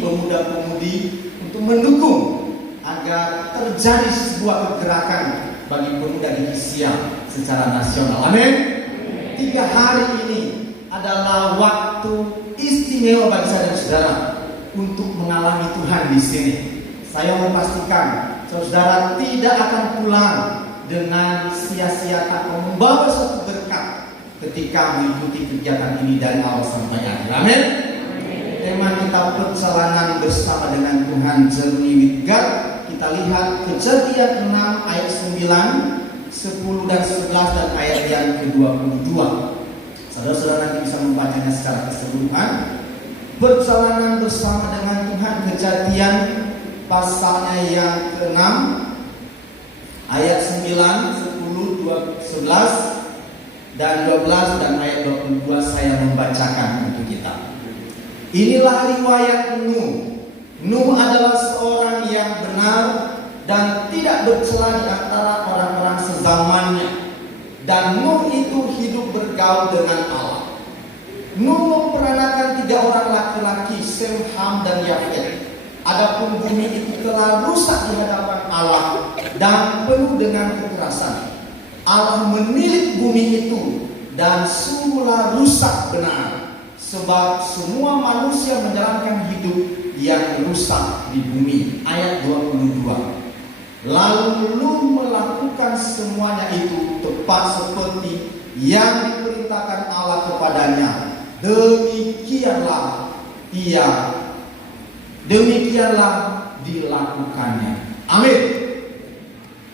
pemuda-pemudi untuk mendukung agar terjadi sebuah kegerakan bagi pemuda di Asia secara nasional. Amin. 3 hari ini adalah waktu istimewa bagi saya dan saudara untuk mengalami Tuhan di sini. Saya memastikan saudara tidak akan pulang dengan sia-sia tanpa membawa suatu berkat ketika mengikuti kegiatan ini dari awal sampai akhir. Amin. Tema kita perjalanan bersama dengan Tuhan, Journey with God. Kita lihat Kejadian 6 ayat 9, 10 dan 11 dan ayat yang ke-22. Saudara-saudara nanti bisa membacanya secara keseluruhan. Perjalanan bersama dengan Tuhan, Kejadian pasalnya yang ke-6 ayat 9, 10, 11 dan 12 dan ayat 22 saya membacakan untuk kita. Inilah riwayat Nuh. Nuh adalah seorang yang benar dan tidak bercela di antara orang-orang sezamannya. Dan Nuh itu hidup bergaul dengan Allah. Nuh memperanakan 3 orang laki-laki, Sem, Ham, dan Yafet. Adapun bumi itu telah rusak di hadapan Allah dan penuh dengan kekerasan. Allah menilik bumi itu dan sungguhlah rusak benar, sebab semua manusia menjalankan hidup yang rusak di bumi. Ayat 22. Lalu Nuh melakukan semuanya itu tepat seperti yang diperintahkan Allah kepadanya. Demikianlah dilakukannya. Amin.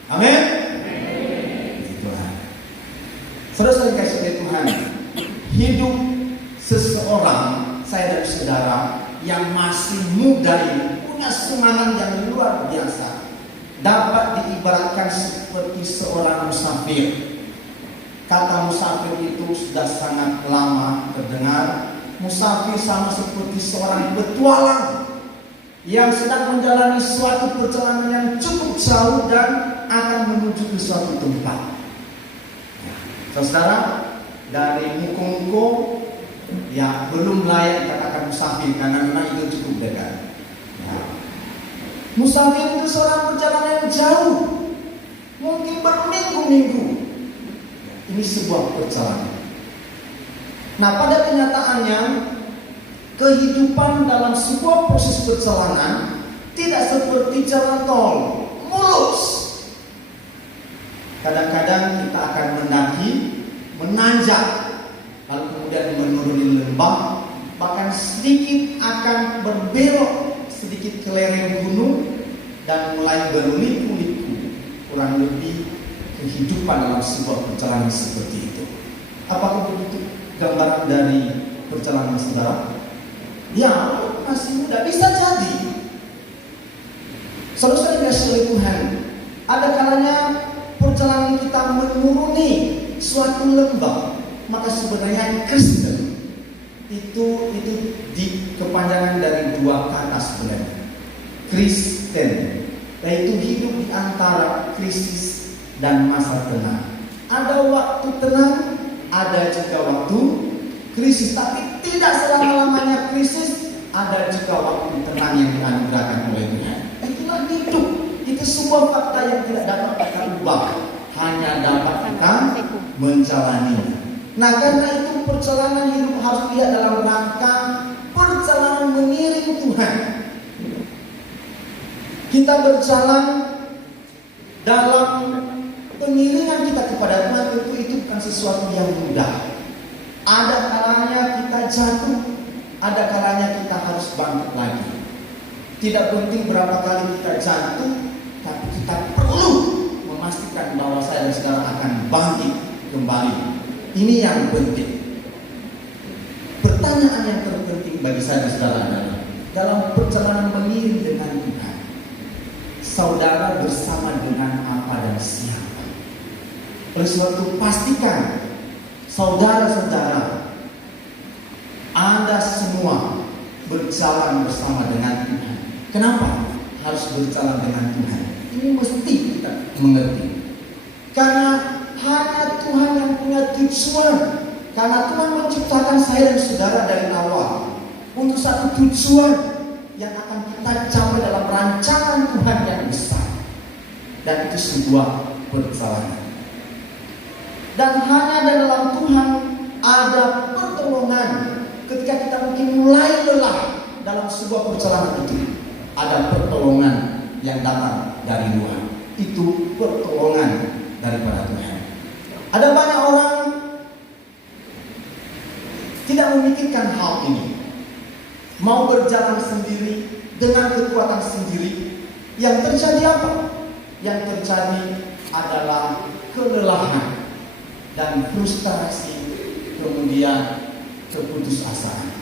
Amin. Saudara kasih oleh Tuhan, hidup seseorang, saya dan saudara yang masih muda ini punya semangat yang luar biasa, dapat diibaratkan seperti seorang musafir. Kata musafir itu sudah sangat lama terdengar. Musafir sama seperti seorang petualang yang sedang menjalani suatu perjalanan yang cukup jauh dan akan menuju ke suatu tempat. Saudara, dari muko-muko ya belum layak dikatakan musafir karena memang itu cukup dekat. Musafir itu seorang perjalanan yang jauh, mungkin berminggu-minggu. Ini sebuah perjalanan. Nah, pada kenyataannya kehidupan dalam sebuah proses perjalanan tidak seperti jalan tol mulus. Kadang-kadang kita akan mendaki, menanjak, lalu kemudian menuruni lembah, bahkan sedikit akan berbelok, sedikit ke lereng gunung dan mulai berliku-liku. Kurang lebih kehidupan dalam sebuah perjalanan seperti itu. Apakah begitu gambaran dari perjalanan saudara? Ya, masih muda, bisa jadi. Saudara dikasih oleh Tuhan, ada kalanya perjalanan kita menuruni suatu lembah, maka sebenarnya Kristen itu di kepanjangan dari 2 kata sebenarnya. Kristen, yaitu hidup di antara krisis dan masa tenang. Ada waktu tenang, ada juga waktu krisis, tapi tidak selama-lamanya krisis. Ada juga waktu tenang yang dianugerahkan oleh Tuhan. Itulah hidup. Itu sebuah fakta yang tidak dapat kita ubah, hanya dapat kita menjalani. Nah, karena itu perjalanan hidup harus dilihat dalam rangka perjalanan mengiring Tuhan. Kita berjalan dalam pengiringan kita kepada Tuhan, itu bukan sesuatu yang mudah. Ada kalanya kita jatuh, ada kalanya kita harus bangkit lagi. Tidak penting berapa kali kita jatuh, tapi kita perlu memastikan bahwa saya dan saudara akan bangkit kembali. Ini yang penting. Pertanyaan yang terpenting bagi saya dan saudara adalah, dalam perjalanan mengiring dengan Tuhan, saudara bersama dengan apa dan siapa? Oleh sebab itu pastikan saudara-saudara Anda semua berjalan bersama dengan Tuhan. Kenapa harus berjalan dengan Tuhan? Ini mesti kita mengerti. Karena hanya Tuhan yang punya tujuan. Karena Tuhan menciptakan saya dan saudara dari awal untuk satu tujuan yang itu sebuah perjalanan. Dan hanya dalam Tuhan ada pertolongan ketika kita mungkin mulai lelah dalam sebuah perjalanan itu. Ada pertolongan yang datang dari Tuhan. Itu pertolongan daripada Tuhan. Ada banyak orang tidak memikirkan hal ini, mau berjalan sendiri dengan kekuatan sendiri. Yang terjadi apa? Yang terjadi adalah kelelahan dan frustrasi, kemudian keputusasaan.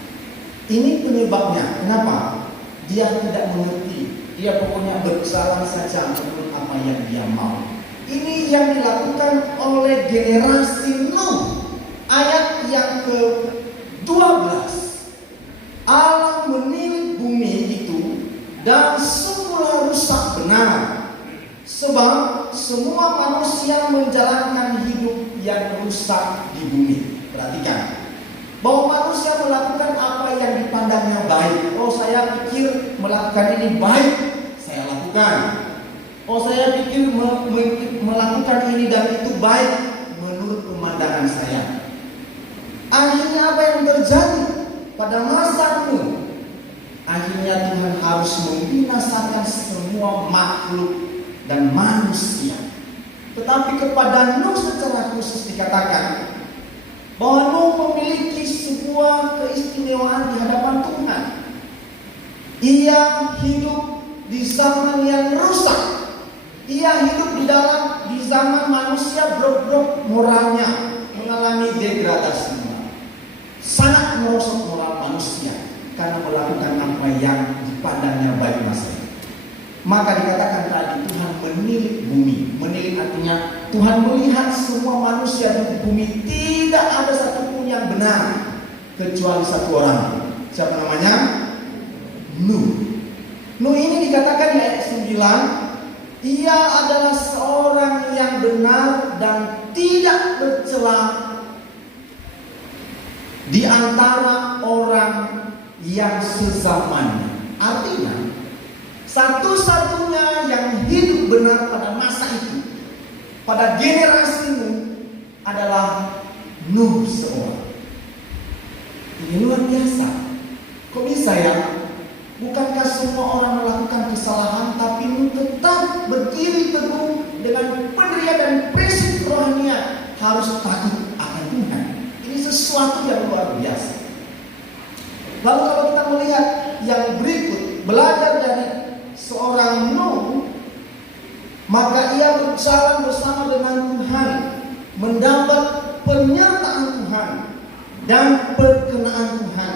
Ini penyebabnya. Kenapa? Dia tidak mengerti. Dia pokoknya berjalan saja menurut apa yang dia mau. Ini yang dilakukan oleh generasi Nuh. Ayat yang ke-12. Allah menilik bumi itu dan semula rusak benar. Sebab semua manusia menjalankan hidup yang rusak di bumi. Perhatikan, bahwa manusia melakukan apa yang dipandangnya baik. Oh, saya pikir melakukan ini baik, saya lakukan. Oh, saya pikir melakukan ini dan itu baik menurut pemandangan saya. Akhirnya apa yang terjadi pada masa Nuh? Akhirnya Tuhan harus membinasakan semua makhluk dan manusia. Tetapi kepada Nuh secara khusus dikatakan bahwa Nuh memiliki sebuah keistimewaan di hadapan Tuhan. Ia hidup di zaman yang rusak. Ia hidup di zaman manusia blok-blok moralnya, mengalami degradasi moral. Sangat merosot moral manusia karena melakukan apa yang dipandangnya baik masa itu. Maka dikatakan tadi Tuhan menilik bumi. Menilik artinya Tuhan melihat semua manusia di bumi, tidak ada satupun yang benar kecuali satu orang. Siapa namanya? Nuh. Nuh ini dikatakan di ayat 9, ia adalah seorang yang benar dan tidak bercela di antara orang yang sezamannya. Artinya satu-satunya yang hidup benar pada masa itu, pada generasi Nuh, adalah Nuh seorang. Ini luar biasa. Kok bisa ya? Bukankah semua orang melakukan kesalahan, tapi Nuh tetap berdiri teguh dengan pendirian dan prinsip rohaninya, harus takut akan Tuhan. Ini sesuatu yang luar biasa. Lalu kalau kita melihat yang berikut, belajar dari seorang Nuh, maka ia berjalan bersama dengan Tuhan, mendapat penyertaan Tuhan dan perkenaan Tuhan.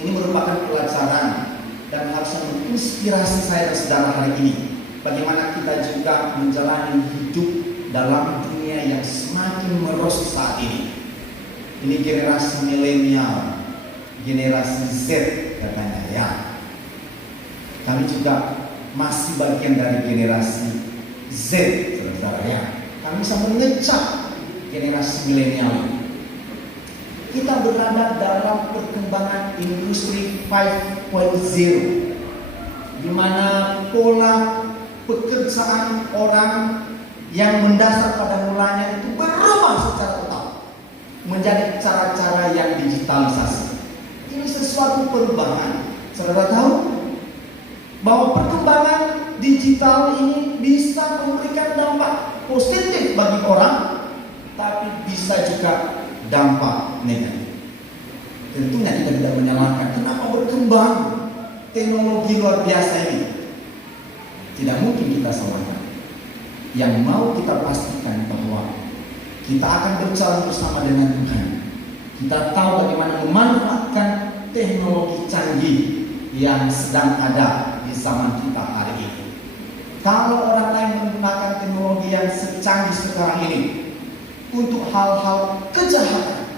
Ini merupakan pelajaran dan harusnya menginspirasi saya dan saudara hari ini. Bagaimana kita juga menjalani hidup dalam dunia yang semakin merosot saat ini. Ini generasi milenial, generasi Z katanya ya. Kami juga masih bagian dari generasi Z, saudara ya. Kami bisa mengecap generasi milenial ini. Kita berada dalam perkembangan industri 5.0, di mana pola pekerjaan orang yang mendasar pada mulanya itu berubah secara total menjadi cara-cara yang digitalisasi. Ini sesuatu perubahan. Saudara tahu bahwa perkembangan digital ini bisa memberikan dampak positif bagi orang, tapi bisa juga dampak negatif. Tentunya kita tidak menyalahkan kenapa berkembang teknologi luar biasa ini. Tidak mungkin kita salahkan. Yang mau kita pastikan bahwa kita akan berjalan bersama dengan Tuhan. Kita tahu bagaimana memanfaatkan teknologi canggih yang sedang ada di zaman kita hari ini. Kalau orang lain menggunakan teknologi yang secanggih sekarang ini untuk hal-hal kejahatan,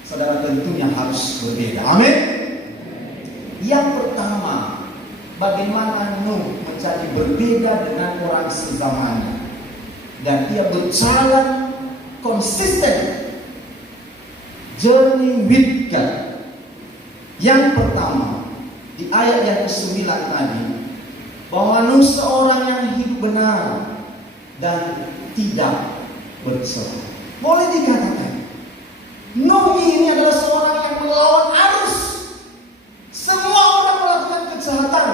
saudara tentunya harus berbeda. Amin. Yang pertama, bagaimana Nuh menjadi berbeda dengan orang sezamannya, dan ia berjalan konsisten, journey with God. Yang pertama, di ayat yang ke-9 tadi, bahwa Nuh seorang yang hidup benar dan tidak bercerai. Boleh dikatakan Nuh ini adalah seorang yang melawan arus. Semua orang melakukan kejahatan,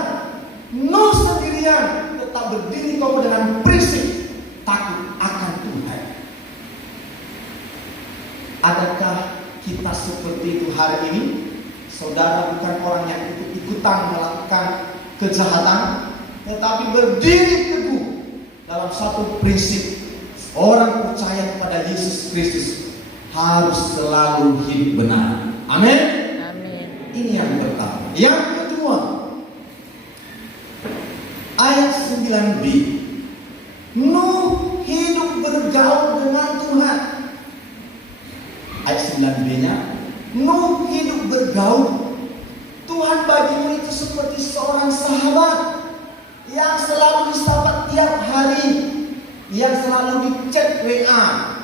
Nuh sendirian tetap berdiri kokoh dengan prinsip takut akan Tuhan. Adakah kita seperti itu hari ini? Saudara bukan orang yang ikut-ikutan melakukan kejahatan, tetapi berdiri teguh dalam satu prinsip. Orang percaya kepada Yesus Kristus harus selalu hidup benar. Amin. Amin. Ini yang pertama. Yang kedua, ayat 9b, Nuh hidup bergaul dengan Tuhan. Ayat 9b-nya, Nuh hidup bergaul. Tuhan bagimu itu seperti seorang sahabat yang selalu disapa tiap hari, yang selalu dicek WA.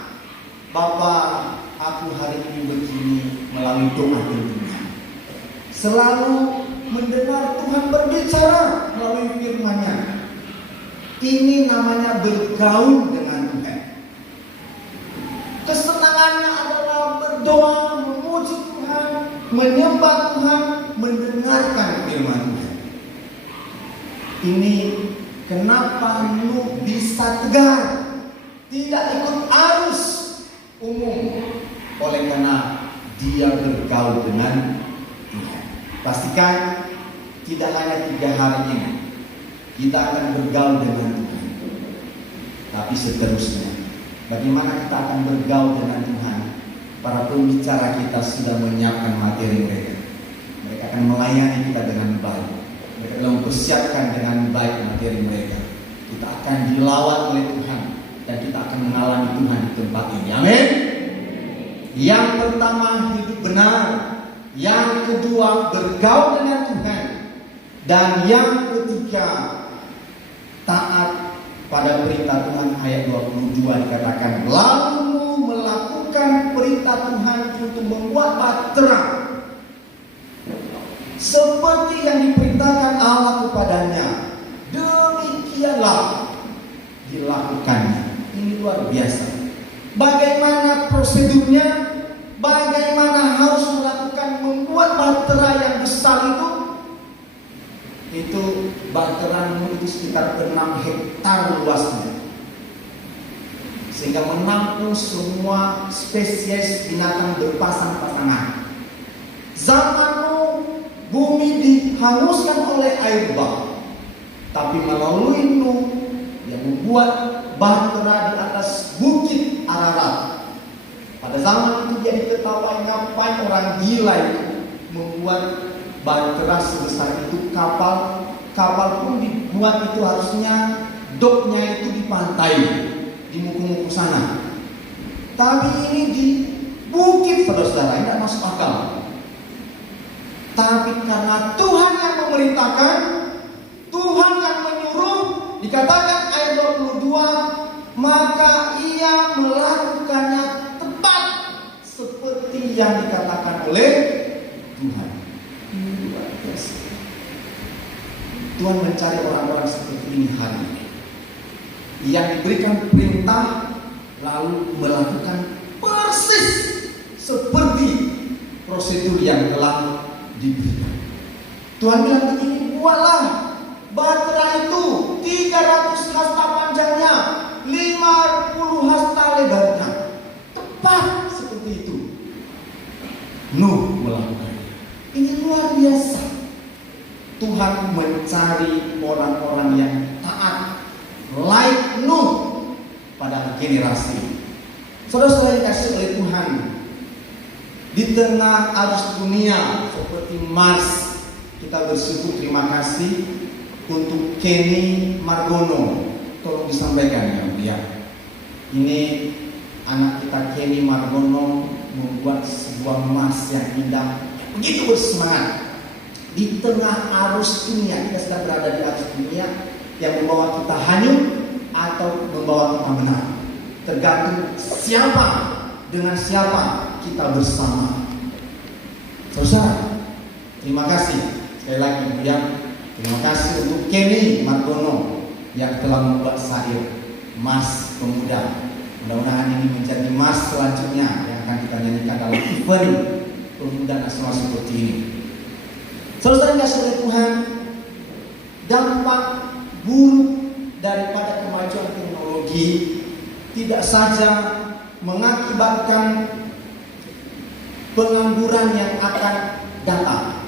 Bapak, aku hari ini begini melalui doa tentunya. Selalu mendengar Tuhan berbicara melalui firman-Nya. Ini namanya bergaul dengan Tuhan. Kesenangannya adalah berdoa, memuji Tuhan, menyembah Tuhan, mendengarkan firman Tuhan. Ini kenapa Nuh bisa tegar, tidak ikut arus umum, oleh karena dia bergaul dengan Tuhan. Pastikan tidak hanya 3 hari ini kita akan bergaul dengan Tuhan, tapi seterusnya. Bagaimana kita akan bergaul dengan Tuhan? Para pembicara kita sudah menyiapkan materi mereka. Mereka akan melayani kita dengan baik. Mereka telah mempersiapkan dengan baik materi mereka. Kita akan dilawat oleh Tuhan dan kita akan mengalami Tuhan di tempat ini. Amin. Yang pertama, hidup benar. Yang kedua, bergaul dengan Tuhan. Dan yang ketiga, taat pada perintah Tuhan. Ayat 22 dikatakan, lalu melakukan perintah Tuhan untuk membuat bahtera seperti yang diperintahkan Allah kepadanya. Demikianlah dilakukannya. Ini luar biasa. Bagaimana prosedurnya? Bagaimana harus melakukan membuat bahtera yang besar itu? Itu bahtera itu sekitar 6 hektar luasnya, sehingga menampung semua spesies binatang berpasang-pasangan. Zaman Nuh, bumi dihanguskan oleh air bah, tapi melalui Nuh yang membuat bahtera di atas bukit Ararat. Pada zaman itu dia diketahui ngapain orang gila itu membuat bahtera sebesar itu. Kapal pun dibuat itu harusnya doknya itu di pantai, di muka-muka sana. Tapi ini di bukit, saudara, tidak masuk akal. Tapi karena Tuhan yang memerintahkan, Tuhan yang menyuruh, dikatakan ayat 22, maka ia melakukannya tepat seperti yang dikatakan oleh Tuhan. Ini luar biasa. Tuhan mencari orang-orang seperti ini hari ini, yang diberikan perintah lalu melakukan persis seperti prosedur yang telah diberikan. Tuhan bilang begini, buatlah bahtera itu 300 hasta panjangnya, 50 hasta lebarnya. Tepat seperti itu Nuh melakukannya. Ini luar biasa. Tuhan mencari orang-orang yang taat, like Nuh pada generasi. Saudara-saudara yang dikasihi oleh Tuhan, di tengah arus dunia seperti Mars, kita bersyukur, terima kasih untuk Kenny Margono. Tolong disampaikan ya. Ini anak kita Kenny Margono membuat sebuah Mars yang indah, begitu bersemangat. Di tengah arus dunia, kita sedang berada di arus dunia yang membawa kita hanyut atau membawa kita menang. Tergantung siapa, dengan siapa kita bersama. Saudara, terima kasih sekali lagi ya. Terima kasih untuk Kenny Margono yang telah membuat syair Mas Pemuda. Mudah-mudahan ini menjadi mas selanjutnya yang akan kita nyanyikan dalam event pemuda nasional seperti ini. Saudara kasih oleh Tuhan, dampak buruk daripada kemajuan teknologi tidak saja mengakibatkan pengangguran yang akan datang.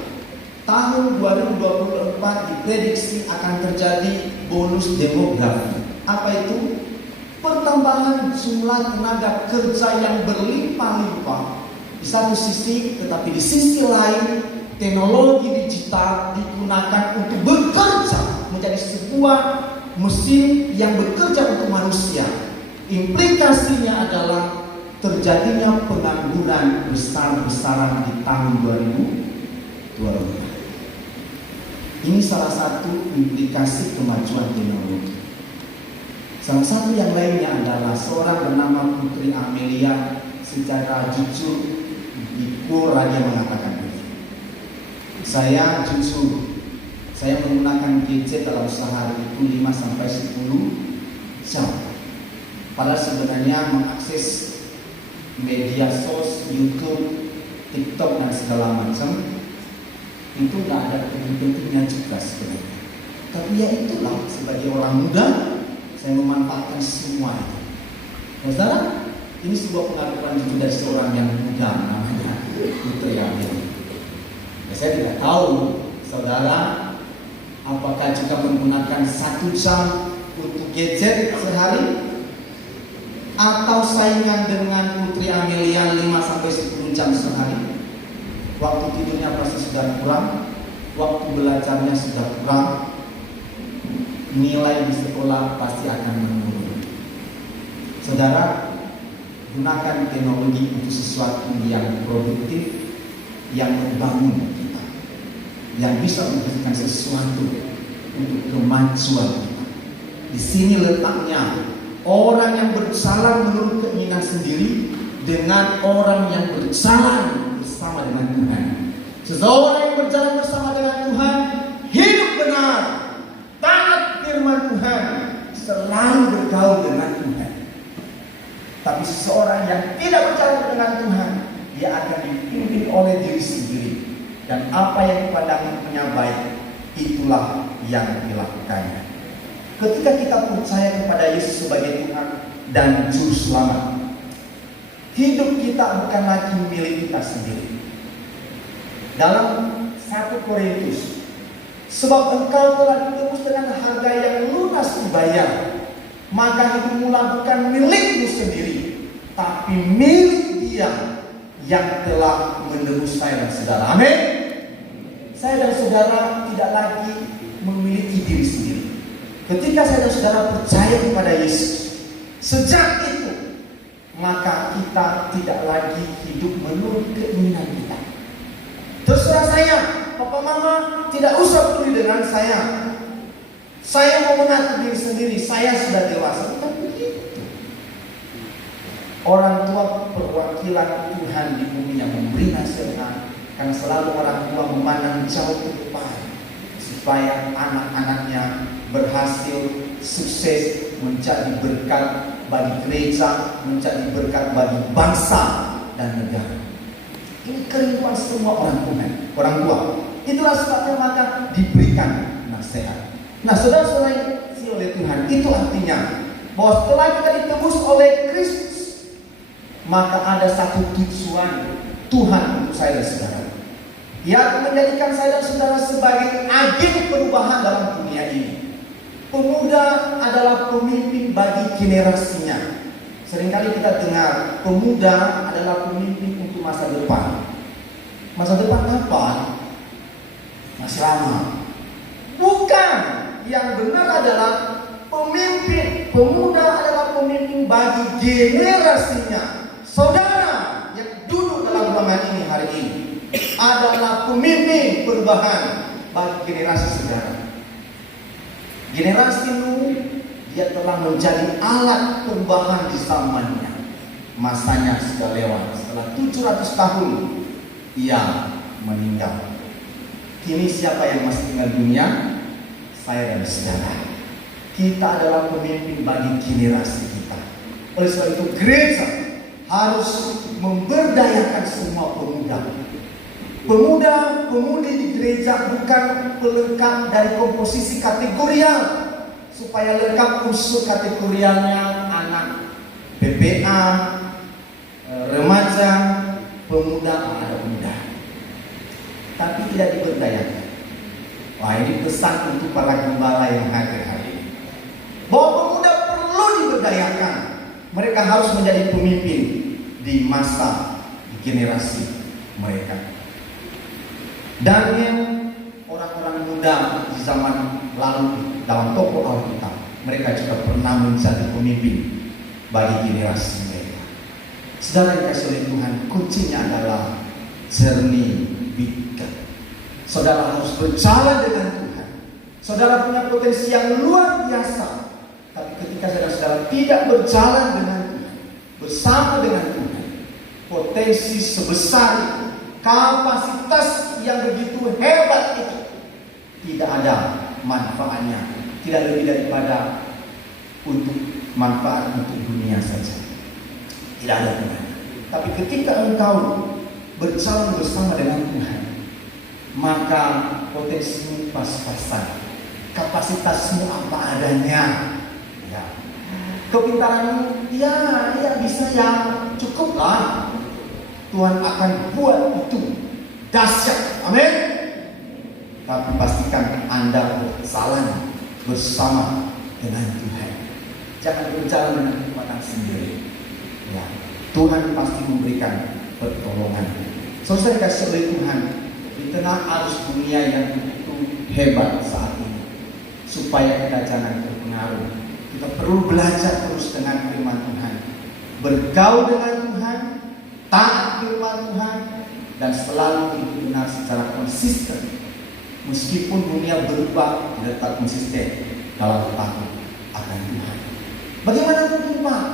Tahun 2024 diprediksi akan terjadi bonus demografi. Apa itu? Pertambahan jumlah tenaga kerja yang berlimpah-limpah di satu sisi, tetapi di sisi lain teknologi digital digunakan untuk bekerja menjadi sebuah mesin yang bekerja untuk manusia. Implikasinya adalah terjadinya pengangguran besar-besaran di tahun 2024. Ini salah satu implikasi kemajuan teknologi. Salah satu yang lainnya adalah seorang bernama Putri Amelia secara jujur di Quora dia mengatakan begini. Saya jujur, saya menggunakan gadget dalam sehari itu 5-10 jam. Padahal sebenarnya mengakses media YouTube, TikTok dan segala macam itu nggak ada penting-pentingnya juga sebenarnya. Tapi ya itulah, sebagai orang muda saya memanfaatkan semua itu. Saudara, ini sebuah pengakuan jujur dari seorang yang muda namanya Putri Amelia. Saya tidak tahu saudara apakah juga menggunakan 1 jam untuk gadget sehari, atau saingan dengan Putri Amelia 5-10 jam sehari. Waktu tidurnya pasti sudah kurang, waktu belajarnya sudah kurang, nilai di sekolah pasti akan menurun. Saudara, gunakan teknologi untuk sesuatu yang produktif, yang membangun kita, yang bisa menghasilkan sesuatu untuk kemajuan kita. Di sini letaknya orang yang berjalan menurut keinginan sendiri dengan orang yang berjalan bersama dengan Tuhan. Seseorang yang berjalan bersama dengan Tuhan hidup benar, taat firman Tuhan, selalu bergaul dengan Tuhan. Tapi seseorang yang tidak berjalan dengan Tuhan, dia akan dipimpin oleh diri sendiri, dan apa yang dipandangnya baik itulah yang dilakukannya. Ketika kita percaya kepada Yesus sebagai Tuhan dan Juru Selamat, hidup kita bukan lagi milik kita sendiri. Dalam 1 Korintus, sebab engkau telah ditebus dengan harga yang lunas dibayar, maka hidupmu bukan milikmu sendiri, tapi milik Dia yang telah menebus saya dan saudara. Amin. Saya dan saudara tidak lagi memiliki diri sendiri. Ketika saya dan saudara percaya kepada Yesus, sejak itu maka kita tidak lagi hidup menurut keinginan kita. Terserah saya, papa mama tidak usah peduli dengan saya. Saya mau mengatur diri sendiri, saya sudah dewasa. Bukan begitu. Orang tua perwakilan Tuhan di bumi yang memberi nasihat, karena selalu orang tua memandang jauh ke depan supaya anak-anaknya berhasil, sukses, menjadi berkat bagi gereja, menjadi berkat bagi bangsa dan negara. Ini kerinduan semua orang tua. Itulah sebabnya maka diberikan nasihat. Nah, saudara-saudara yang dikasihi oleh Tuhan, itu artinya bahwa setelah kita ditebus oleh Kristus, maka ada satu tujuan Tuhan untuk saya dan saudara. Dia akan menjadikan saya dan saudara sebagai agen perubahan dalam dunia ini. Pemuda adalah pemimpin bagi generasinya. Seringkali kita dengar pemuda adalah pemimpin untuk masa depan. Masa depan kapan? Masih lama. Bukan. Yang benar adalah pemimpin. Pemuda adalah pemimpin bagi generasinya. Saudara yang duduk dalam ruangan ini hari ini adalah pemimpin perubahan bagi generasi saudara. Generasi Nuh, dia telah menjadi alat perubahan di zamannya. Masanya sudah lewat. Setelah 700 tahun ia meninggal. Kini siapa yang masih tinggal dunia? Saya dan saudara. Kita adalah pemimpin bagi generasi kita. Oleh sebab itu gereja harus memberdayakan semua pemuda. Pemuda-pemudi di gereja bukan pelengkap dari komposisi kategorial. Supaya lengkap unsur kategorialnya anak PPA, remaja, pemuda, anak muda. Tapi tidak diberdayakan. Wah, ini pesan untuk para gembala yang hadir hari ini. Bahwa pemuda perlu diberdayakan. Mereka harus menjadi pemimpin di masa generasi mereka. Daniel, orang-orang muda di zaman lalu dalam tokoh Alkitab, mereka juga pernah menjadi pemimpin bagi generasi mereka. Saudara yang kasih oleh Tuhan, kuncinya adalah jernih bicara. Saudara harus berjalan dengan Tuhan. Saudara punya potensi yang luar biasa. Tapi ketika saudara tidak berjalan dengan Tuhan, bersama dengan Tuhan, potensi sebesar itu, kapasitas yang begitu hebat itu, tidak ada manfaatnya. Tidak lebih daripada untuk manfaat untuk dunia saja. Tidak ada gunanya. Tapi ketika engkau berjalan bersama dengan Tuhan, maka potensimu pas-pasan, kapasitasmu apa adanya, ya. Kepintaranmu, ya bisa ya, cukuplah. Tuhan akan buat itu dahsyat, amin. Tapi pastikan Anda berjalan bersama dengan Tuhan. Jangan berjalan dengan kekuatan sendiri. Ya, Tuhan pasti memberikan pertolongan. Saudara kasih oleh Tuhan, di tengah arus dunia yang begitu hebat saat ini, supaya kita jangan terpengaruh, kita perlu belajar terus dengan firman Tuhan, bergaul dengan Tuhan, taat firman Tuhan, dan selalu hidup benar secara konsisten. Meskipun dunia berubah, kita tetap konsisten dalam patuh akan Tuhan. Bagaimana mungkin Pak?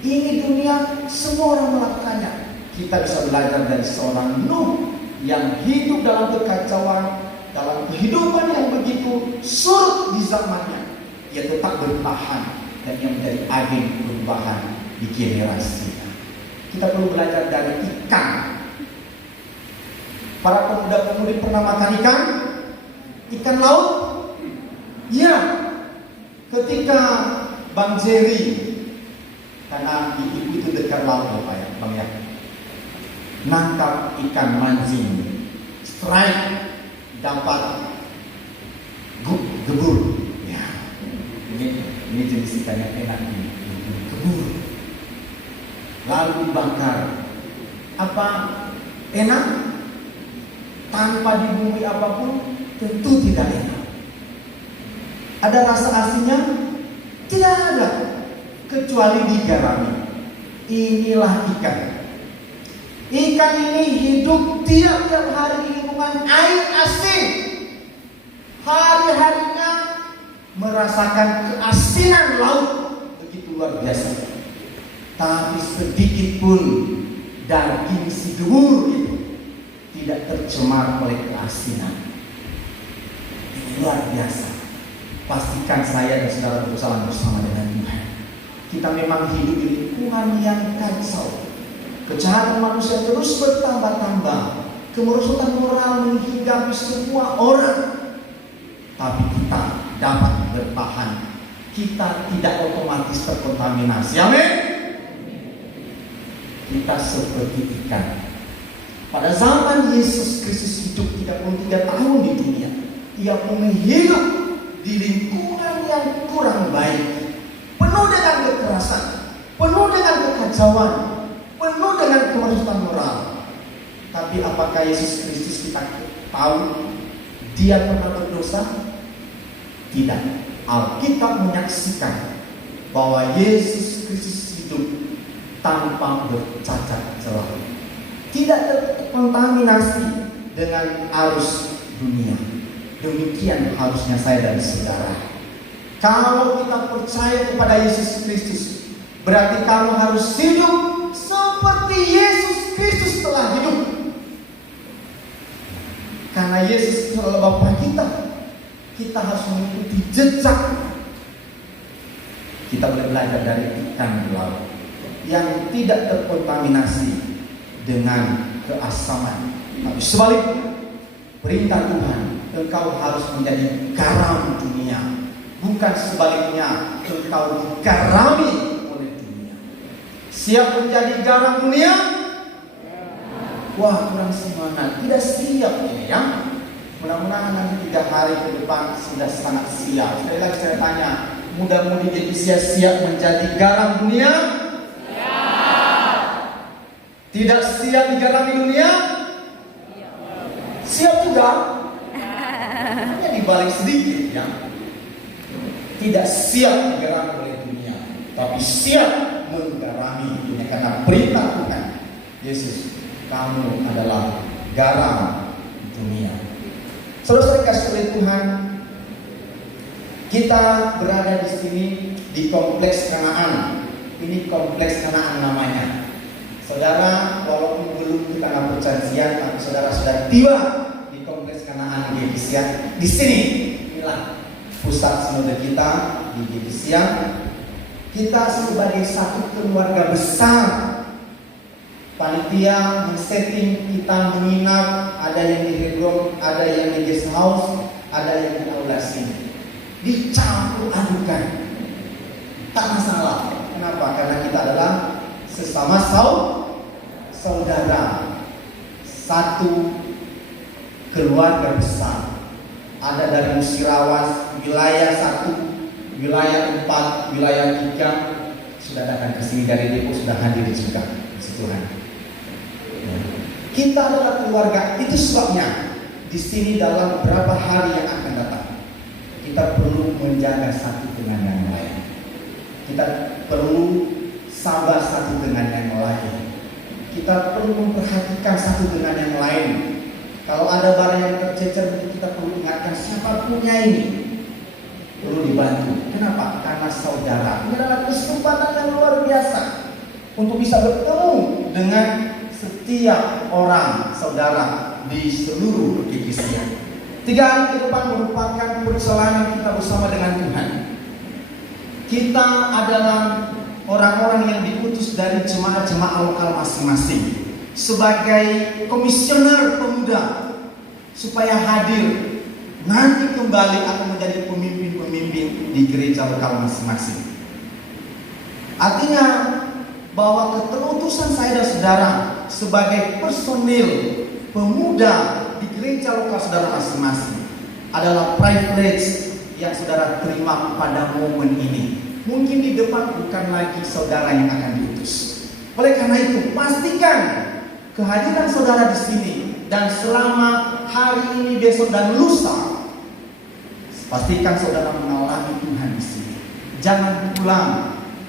Ini dunia semua orang melakukannya. Kita bisa belajar dari seorang Nuh yang hidup dalam kekacauan, dalam kehidupan yang begitu surut di zamannya. Ia tetap bertahan dan ia menjadi agen perubahan di generasi. Kita perlu belajar dari ikan. Para pemuda-pemudi pernah makan ikan? Ikan laut? Ya. Ketika Bang Jerry, karena ibu itu dekat laut ya Pak ya, Bang ya, nangkap ikan mancing, strike, dapat gebur. Ya, ini jenis ikan yang enak nih, gebur. Lalu dibakar. Apa enak? Tanpa dibumbui apapun, tentu tidak enak. Ada rasa asinnya? Tidak ada, kecuali digarami. Inilah ikan. Ikan ini hidup tiap-tiap hari di lingkungan air asin. Hari-harinya merasakan keasinan laut begitu luar biasa. Tapi sedikit pun daging si gebur itu tidak tercemar oleh keasinan. Ini luar biasa. Pastikan saya dan saudara berusaha bersama dengan Tuhan. Kita memang hidup di lingkungan yang kacau. Kejahatan manusia terus bertambah-tambah. Kemerosotan moral menghinggapi semua orang. Tapi kita dapat bertahan. Kita tidak otomatis terkontaminasi. Amin. Kita seperti ikan. Pada zaman Yesus Kristus hidup 33 tahun di dunia, ia pun hidup di lingkungan yang kurang baik, penuh dengan kekerasan, penuh dengan kekacauan, penuh dengan kemerosotan moral. Tapi apakah Yesus Kristus kita tahu dia pernah berdosa? Tidak. Alkitab menyaksikan bahwa Yesus Kristus hidup tanpa bercacat celah, tidak terkontaminasi dengan arus dunia. Demikian harusnya saya dan saudara. Kalau kita percaya kepada Yesus Kristus, berarti kamu harus hidup seperti Yesus Kristus telah hidup. Karena Yesus adalah Bapa kita, kita harus mengikuti jejak. Kita boleh belajar dari ikan di laut yang tidak terkontaminasi dengan keasaman. Tapi sebaliknya, perintah Tuhan, engkau harus menjadi garam dunia. Bukan sebaliknya, engkau digarami oleh dunia. Siap menjadi garam dunia? Wah, kurang semangat. Tidak siap ini ya. Mudah-mudahan nanti 3 hari ke depan sudah sangat siap. Sekali lagi saya tanya, mudah-mudi Genesia siap menjadi garam dunia? Siap. Tidak siap digarami dunia? Siap juga. Hanya dibalik sedikit ya. Tidak siap digarami oleh dunia, tapi siap menggarami dunia karena perintah Tuhan. Yesus, kamu adalah garam dunia. Saudara-saudara kasih oleh Tuhan, kita berada di sini di kompleks Kanaan. Ini kompleks Kanaan namanya. Saudara, walaupun belum ke tanah perjanjian, tapi saudara sudah tiba di kompleks Kanaan di Genesia. Di sini, inilah pusat sinode kita di Genesia. Kita sebagai satu keluarga besar. Panitia men-setting kita menginap, ada yang di Hebron, ada yang di guest house, ada yang di aula sini. Dicampur adukan. Tak masalah. Kenapa? Karena kita adalah sesama saudara. Satu keluarga besar. Ada dari Musirawas, wilayah 1, wilayah 4, wilayah 3 sudah datang ke sini dari Depok, sudah hadir juga. Tuhan. Kita adalah keluarga, itu sebabnya di sini dalam beberapa hari yang akan datang kita perlu menjaga satu dengan yang lain. Kita perlu sabar satu dengan yang lain. Kita perlu memperhatikan satu dengan yang lain. Kalau ada barang yang tercecer, kita perlu ingatkan siapa punya ini. Perlu dibantu. Kenapa? Karena saudara. Ini adalah kesempatan yang luar biasa untuk bisa bertemu dengan setiap orang saudara di seluruh Genesia. 3 hari ke depan merupakan perjalanan kita bersama dengan Tuhan. Kita adalah orang-orang yang diutus dari jemaat-jemaat lokal masing-masing sebagai komisioner pemuda supaya hadir nanti kembali akan menjadi pemimpin-pemimpin di gereja lokal masing-masing. Artinya bahwa keterutusan saya dan saudara sebagai personil pemuda di gereja lokal saudara masing-masing adalah privilege yang saudara terima pada momen ini. Mungkin di depan bukan lagi saudara yang akan diutus. Oleh karena itu, pastikan kehadiran saudara di sini dan selama hari ini, besok dan lusa, pastikan saudara mengalami Tuhan di sini. Jangan pulang.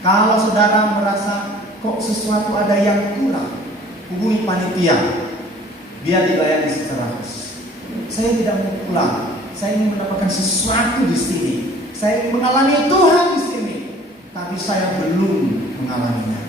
Kalau saudara merasa kok sesuatu ada yang kurang, hubungi panitia biar dilayani secara khusus. Saya tidak mau pulang. Saya ingin mendapatkan sesuatu di sini. Saya ingin mengalami Tuhan di sini, tapi saya belum mengalaminya.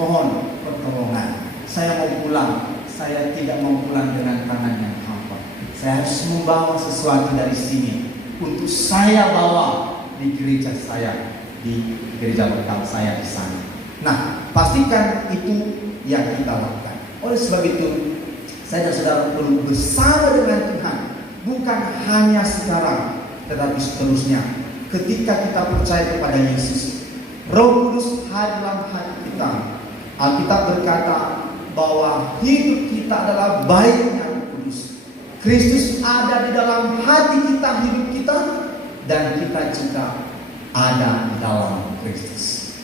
Mohon pertolongan. Saya mau pulang. Saya tidak mau pulang dengan tangan yang hampa. Saya harus membawa sesuatu dari sini untuk saya bawa di gereja saya, di gereja lokal saya di sana. Nah, pastikan itu yang kita lakukan. Oleh sebab itu, saya dan saudara perlu bersama dengan Tuhan, bukan hanya sekarang, tetapi seterusnya. Ketika kita percaya kepada Yesus, Roh Kudus hadir dalam hati kita. Alkitab berkata bahwa hidup kita adalah baiknya Roh Kudus. Kristus ada di dalam hati kita, hidup kita, dan kita juga ada di dalam Kristus.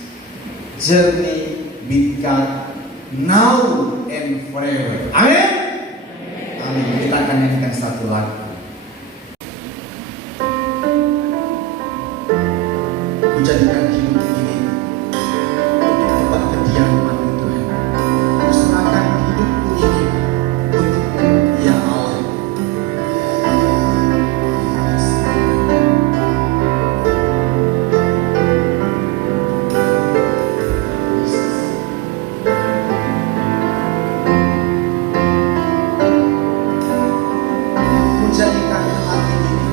Journey with God now and forever. Amin. Amin. Kita akan nyanyikan satu lagu. Menjadikan hidup ini untuk tempat kediaman Tuhan. Serahkan hidupku ini untukmu, ya Allah. Menjadikan hati ini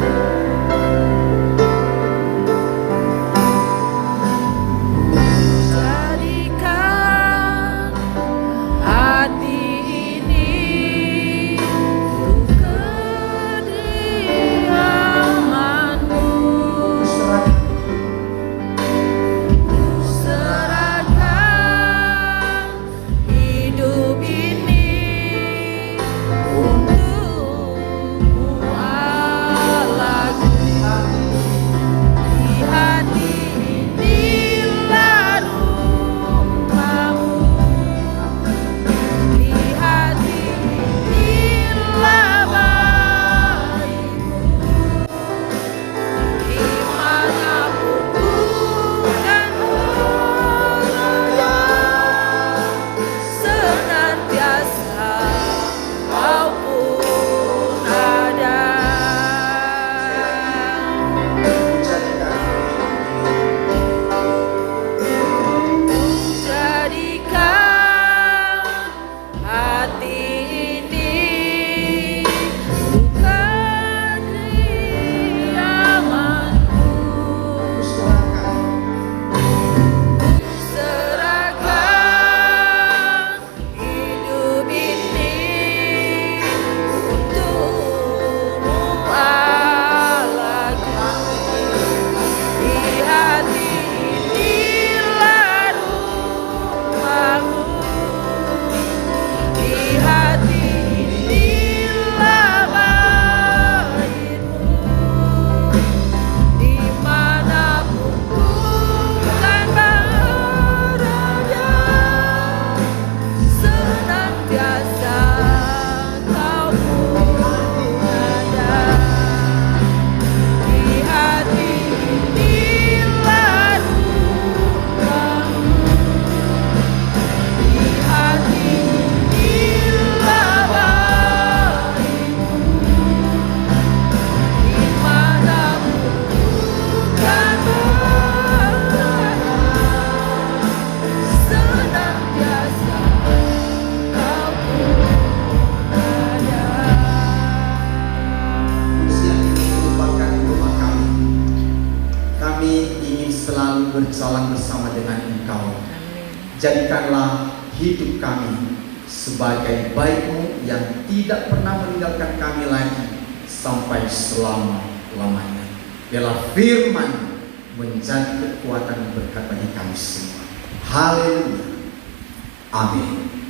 berjalan bersama dengan Engkau. Jadikanlah hidup kami sebagai baik-Mu yang tidak pernah meninggalkan kami lagi sampai selama-lamanya. Biarlah firman menjadi kekuatan berkat bagi kami semua. Haleluya. Amin.